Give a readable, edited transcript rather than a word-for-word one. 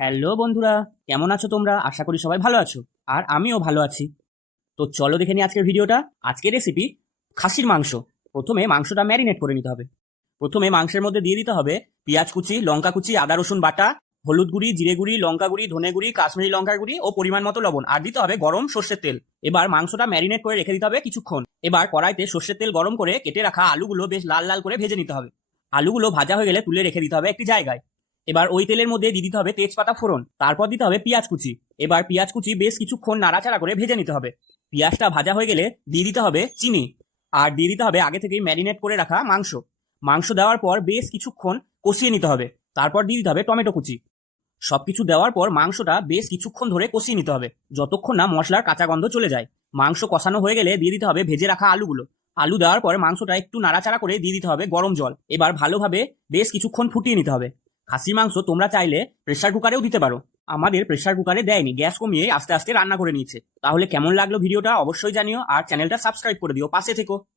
Hello বন্ধুরা, কেমন আছো তোমরা? আশা করি সবাই ভালো আছো। আর আমিও ভালো আছি। তো চলো দেখে নিই আজকের ভিডিওটা। আজকের রেসিপি খাসির মাংস। প্রথমে মাংসটা ম্যারিনেট করে নিতে হবে। প্রথমে মাংসের মধ্যে দিয়ে দিতে হবে পেঁয়াজ কুচি, লঙ্কা কুচি, আদা রসুন বাটা, হলুদ গুঁড়ি, জিরে গুঁড়ি, লঙ্কা গুঁড়ি, ধনে গুঁড়ি, কাশ্মীরি লঙ্কার গুঁড়ি ও পরিমাণ মতো লবণ। আর দিতে হবে গরম সর্ষের তেল। এবার মাংসটা ম্যারিনেট করে রেখে দিতে হবে কিছুক্ষণ। এবার কড়াইতে সর্ষের তেল গরম করে কেটে রাখা আলুগুলো বেশ লাল লাল করে ভেজে নিতে হবে। আলুগুলো ভাজা হয়ে গেলে তুলে রেখে দিতে হবে একটি জায়গায়। এবার ওই তেলের মধ্যে দিয়ে দিতে হবে তেজপাতা ফোড়ন, তারপর দিতে হবে পেঁয়াজ কুচি। এবার পেঁয়াজ কুচি বেশ কিছুক্ষণ নাড়াচাড়া করে ভেজে নিতে হবে। পেঁয়াজটা ভাজা হয়ে গেলে দিয়ে দিতে হবে চিনি, আর দিয়ে দিতে হবে আগে থেকেই ম্যারিনেট করে রাখা মাংস। মাংস দেওয়ার পর বেশ কিছুক্ষণ কষিয়ে নিতে হবে। তারপর দিয়ে দিতে হবে টমেটো কুচি। সবকিছু দেওয়ার পর মাংসটা বেশ কিছুক্ষণ ধরে কষিয়ে নিতে হবে, যতক্ষণ না মশলার কাঁচা গন্ধ চলে যায়। মাংস কষানো হয়ে গেলে দিয়ে দিতে হবে ভেজে রাখা আলুগুলো। আলু দেওয়ার পর মাংসটা একটু নাড়াচাড়া করে দিয়ে দিতে হবে গরম জল। এবার ভালোভাবে বেশ কিছুক্ষণ ফুটিয়ে নিতে হবে। খাসির মাংস তোমরা চাইলে প্রেসার কুকারেও দিতে পারো। আমাদের প্রেসার কুকারে দেয়নি, গ্যাস কমিয়ে আস্তে আস্তে রান্না করে নিয়েছে। তাহলে কেমন লাগলো ভিডিওটা অবশ্যই জানিও, আর চ্যানেলটা সাবস্ক্রাইব করে দিও, পাশে থেকো।